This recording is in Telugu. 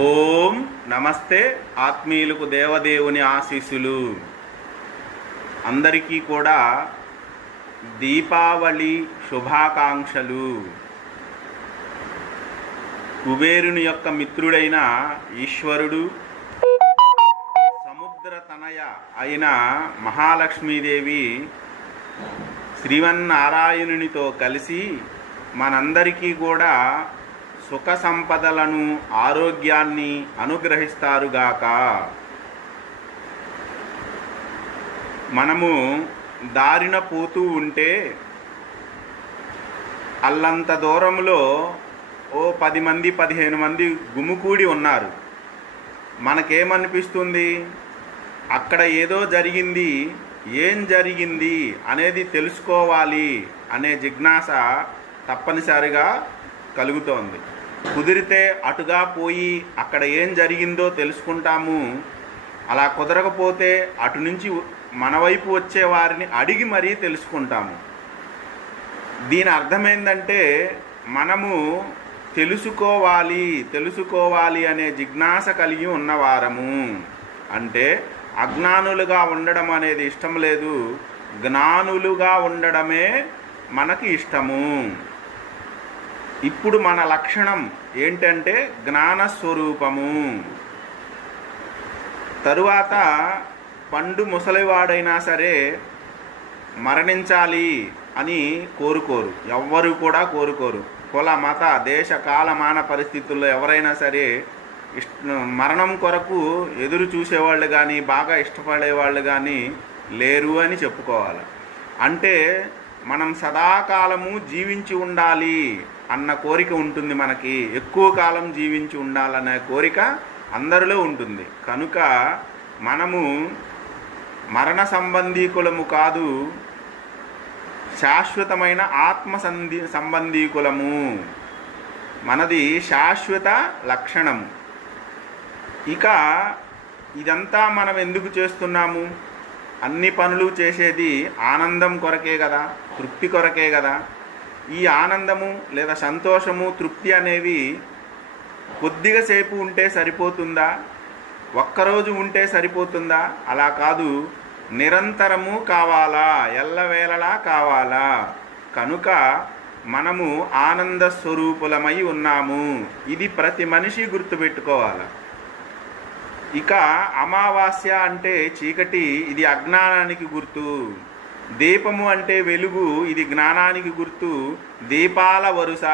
ఓం నమస్తే. ఆత్మీయులకు దేవదేవుని ఆశీస్సులు. అందరికీ కూడా దీపావళి శుభాకాంక్షలు. కుబేరుని యొక్క మిత్రుడైన ఈశ్వరుడు, సముద్ర తనయ అయిన మహాలక్ష్మీదేవి శ్రీమన్నారాయణునితో కలిసి మనందరికీ కూడా సుఖ సంపదలను, ఆరోగ్యాన్ని అనుగ్రహిస్తారుగాక. మనము దారిన పోతూ ఉంటే అల్లంత దూరంలో 10 మంది 15 మంది గుమికూడి ఉన్నారు. మనకేమనిపిస్తుంది? అక్కడ ఏదో జరిగింది, ఏం జరిగింది అనేది తెలుసుకోవాలి అనే జిజ్ఞాస తప్పనిసరిగా కలుగుతోంది. కుదిరితే అటుగా పోయి అక్కడ ఏం జరిగిందో తెలుసుకుంటాము. అలా కుదరకపోతే అటు నుంచి మన వైపు వచ్చే వారిని అడిగి మరీ తెలుసుకుంటాము. దీని అర్థమైందంటే మనము తెలుసుకోవాలి అనే జిజ్ఞాస కలిగి ఉన్నవారము. అంటే అజ్ఞానులుగా ఉండడం అనేది ఇష్టం లేదు, జ్ఞానులుగా ఉండడమే మనకి ఇష్టము. ఇప్పుడు మన లక్షణం ఏంటంటే జ్ఞానస్వరూపము. తరువాత పండు ముసలివాడైనా సరే మరణించాలి అని కోరుకోరు, ఎవ్వరు కూడా కోరుకోరు. కుల మత దేశ కాలమాన పరిస్థితుల్లో ఎవరైనా సరే మరణం కొరకు ఎదురు చూసేవాళ్ళు కానీ, బాగా ఇష్టపడేవాళ్ళు కానీ లేరు అని చెప్పుకోవాలి. అంటే మనం సదాకాలము జీవించి ఉండాలి అన్న కోరిక ఉంటుంది మనకి. ఎక్కువ కాలం జీవించి ఉండాలనే కోరిక అందరిలో ఉంటుంది. కనుక మనము మరణ సంబంధీకులము కాదు, శాశ్వతమైన ఆత్మ సంబంధీకులము. మనది శాశ్వత లక్షణము. ఇక ఇదంతా మనం ఎందుకు చేస్తున్నాము? అన్ని పనులు చేసేది ఆనందం కొరకే కదా, తృప్తి కొరకే కదా. ఈ ఆనందము లేదా సంతోషము, తృప్తి అనేవి కొద్దిగా సేపు ఉంటే సరిపోతుందా? ఒక్కరోజు ఉంటే సరిపోతుందా? అలా కాదు, నిరంతరము కావాలా, ఎల్లవేళలా కావాలా. కనుక మనము ఆనంద స్వరూపులమై ఉన్నాము. ఇది ప్రతి మనిషి గుర్తుపెట్టుకోవాలి. ఇక అమావాస్య అంటే చీకటి, ఇది అజ్ఞానానికి గుర్తు. దీపము అంటే వెలుగు, ఇది జ్ఞానానికి గుర్తు. దీపాల వరుస